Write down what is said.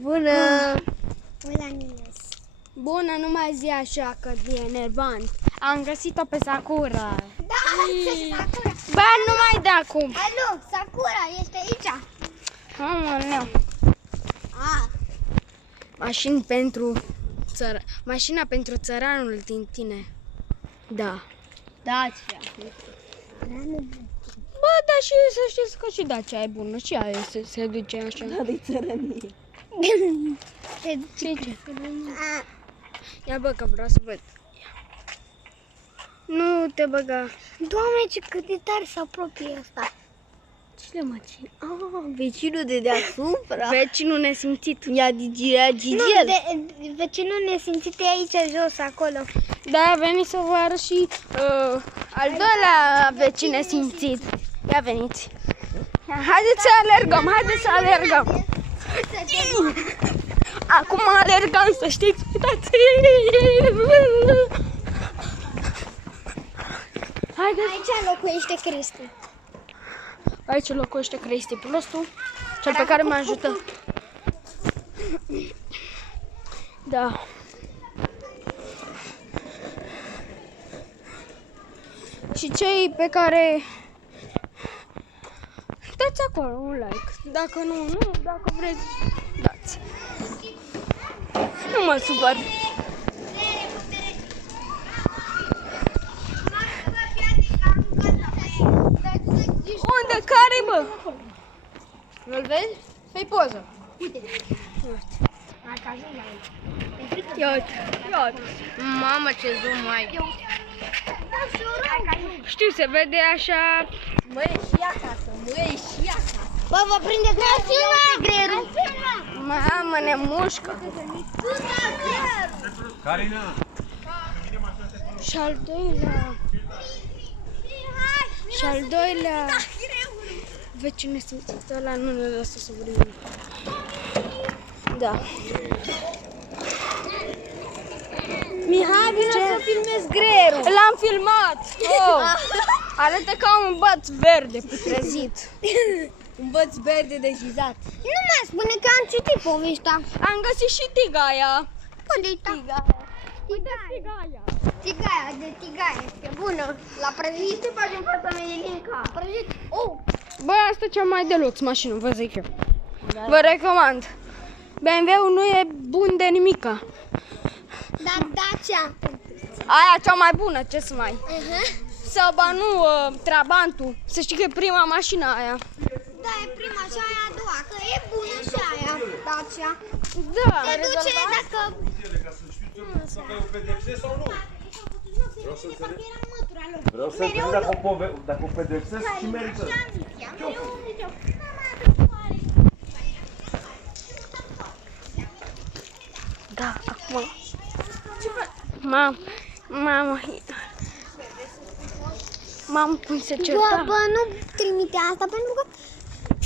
Bună! Bună, nu mai zi așa că e enervant. Am găsit-o pe Sakura. Da, Sakura! Ba, nu mai da acum. Alo, Sakura, ești aici? Aoleu. Mașina pentru țăranul din tine. Da. Dacia. Bă, dar și să știți că și Dacia e bună. Și ea se duce așa. Da, de țărănie. Ce? Ia bă, că vreau să văd. Nu te băga. Doamne, ce cât de tare se apropie asta. Cine mă cine? Vecinul de deasupra. Vecinul nesimțit. Ia Gigel. Vecinul nesimțit e aici jos, acolo. Da, a venit să vă arăt și al doilea vecin nesimțit. Ia veniți. Haideți să alergăm, haideți să alergăm. Acum alergăm, să știți. Uitați. Haideți. Aici locuiește Cristi. Aici locuiește Cristi, prostul, cel pe care mă ajută. Da. Și cei pe care dați acolo un like. Dacă nu, dacă vreți, dați. Nu mă supăr. Unde? Care, bă? Nu-l vezi? Fă-i poză. Uite. Ia uite. Mamă, ce zoom ai. Știu, se vede așa. Mă, e și acasă, Bă, vă prinde greierul. Mamă, ne mușcă. Carina! Și al doilea vecin nesimțit ăla nu ne lasă să vorbim. Da. Mihai, vino să filmezi greierul. L-am filmat! Arată ca un băț verde putrezit. Un băț verde dehizat. Nu mai spune că am citit povestea. Am găsit și tigaia. Unde e tigaia? Tigaia este bună. La prăjit ce faci în fața mea, Elinca? Prăjit. Bă, asta e cea mai de lux mașină, vă zic eu. Vă recomand. BMW-ul nu e bun de nimica. Dar Dacia. Aia cea mai bună, ce să mai. Sau ba nu, Trabantul. Să știi că e prima mașină aia. Da, e prima și aia a doua, că e bună și aia, Dacia. Da. Te duce dacă... Dacă o pedepsesc sau nu? Vreau să înțeleg. Vreau să Mereu înțeleg dacă o pedepsesc și merită. Da, acum. Mamă, cum se certa. Bă, nu trimite asta pentru că